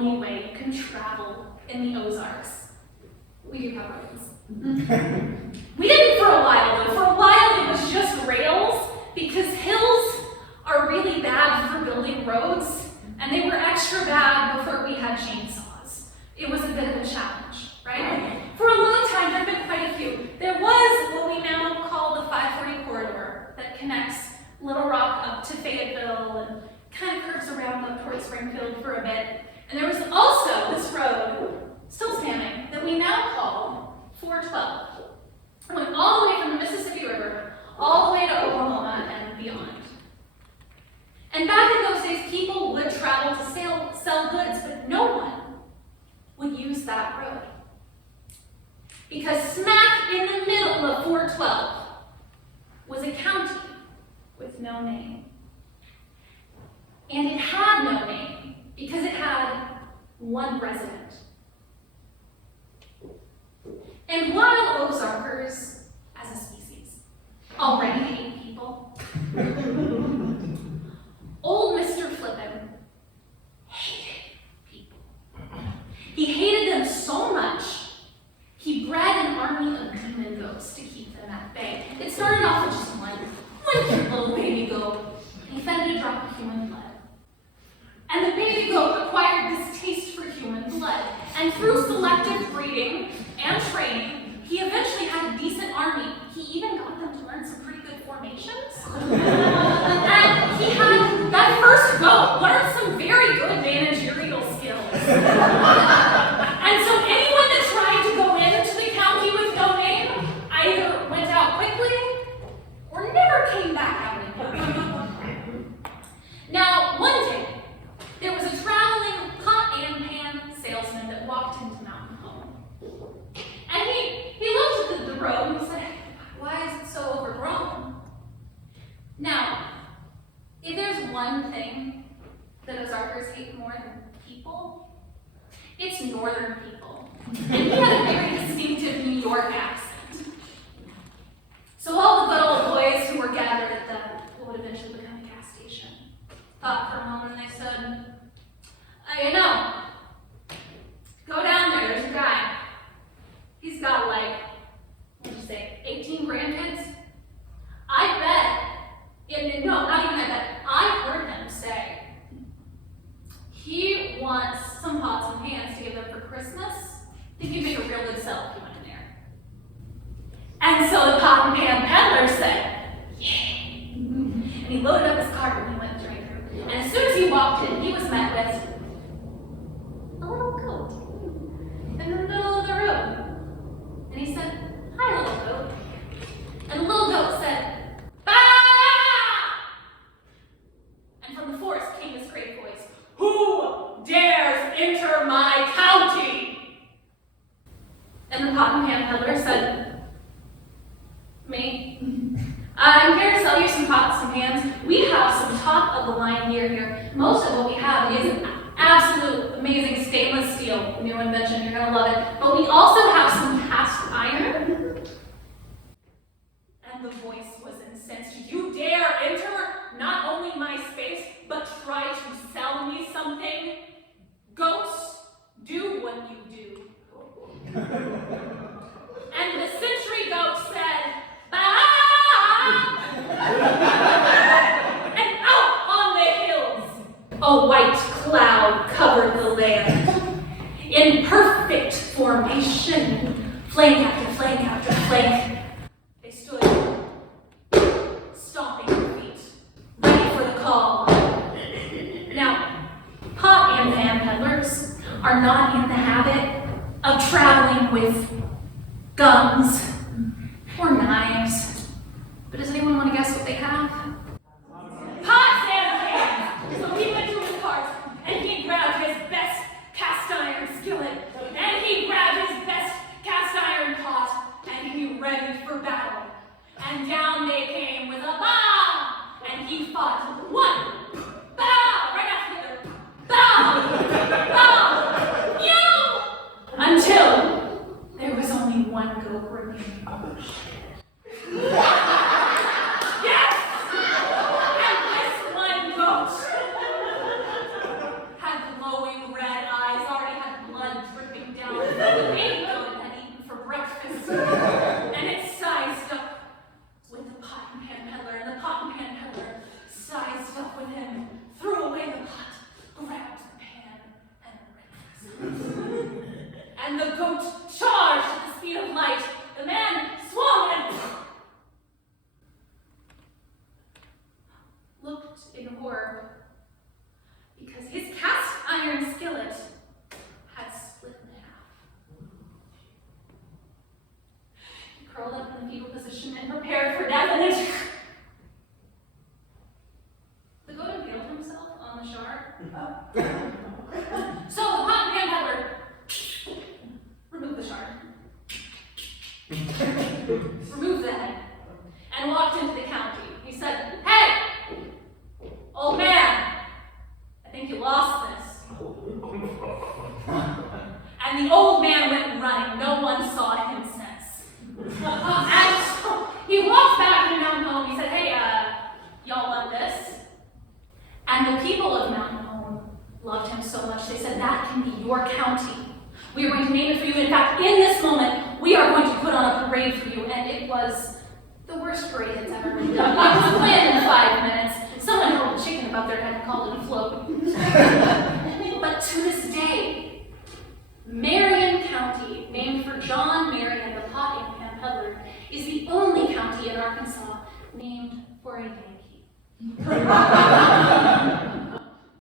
only way you can travel in the Ozarks. We do have roads. We didn't for a while though. For a while it was just rails because hills are really bad for building roads, and they were extra bad before we had chainsaws. It was a bit of a challenge, right? For a long time, there have been quite a few. There was what we now call the 540 corridor that connects Little Rock up to Fayetteville and kind of curves around up towards Springfield for a bit. And there was also this road, still standing, that we now call 412. It went all the way from the Mississippi River, all the way to Oklahoma and beyond. And back in those days, people would travel to sell goods, but no one would use that road. Because smack in the middle of 412 was a county with no name. And it had no name because it had one resident. And while Ozarkers, as a species, already hate people, old Mr. Flippin hated people. He hated them so much, he bred an army of demon goats to keep them at bay. It started off with just one cute little baby goat. He fed it a drop of human blood. And the baby goat acquired this taste for human blood. And through selective breeding and training, he eventually had a decent army. He even got them to learn some pretty good formations. And he had that first goat learn some very good managerial skills. And so anyone that tried to go into the county with no name either went out quickly or never came back out again. Now, one day, there was a traveling pot and pan salesman that walked into Mountain Home. And he looked at the road and said, "Why is it so overgrown?" Now, if there's one thing that Ozarkers hate more than people, it's northern people. And he had a very distinctive New York accent. So all the good old boys who were gathered at what would eventually become a gas station thought for a moment and they said, "You know, go down there, there's a guy. He's got like, what'd you say, 18 grandkids? I bet, no, not even I bet, I heard him say he wants some pots and pans to give them for Christmas. I think he'd make a real good sell if he went in there." And so the pot and pan peddler said, "Yeah." And he loaded up his cart and he went right through. And as soon as he walked in, he was met with a little goat in the middle of the room. And he said, "Hi, little goat." And the little goat said, "Bah!" And from the forest came this great voice, "Who dares enter my county?" And the pot and pan peddler said, "Me. I'm here to sell you some pots and pans. We have some top of the line gear here. Most of what we have is an absolute amazing stainless steel new invention. You're gonna love it. But we also have some cast iron." And the voice was incensed. "You dare enter not only my space, but try to sell me something? Goats, do what you do." And the sentry goat said, "Bah!" And out on the hills, a white cloud covered the land. In perfect formation, flank after flank after flank, they stood, stomping their feet, ready for the call. Now, pot and pan peddlers are not in the habit of traveling with guns or knives. But does anyone want to guess what they have? Pots and pans! So he went to his cart and he grabbed his best cast iron skillet and he grabbed his best cast iron pot and he readied for battle. And down they came with a bow! And he fought one bow right after the other. Bow! Bow! You! Until there was only one goat remaining. So the cotton panhandler removed the shard, removed the head, and walked into the county. He said, "Hey, old man, I think you lost this." And the old man went running. No one saw him since. And so he walked back into Mountain Home. He said, "Hey, y'all want this?" And the people of Mountain Home loved him so much, they said, "That can be your county. We are going to name it for you. In fact, in this moment, we are going to put on a parade for you." And it was the worst parade that's ever been done. It was planned in 5 minutes. Someone held a chicken above their head and called it a float. But to this day, Marion County, named for John Marion, the pot and pan peddler, is the only county in Arkansas named for a Yankee.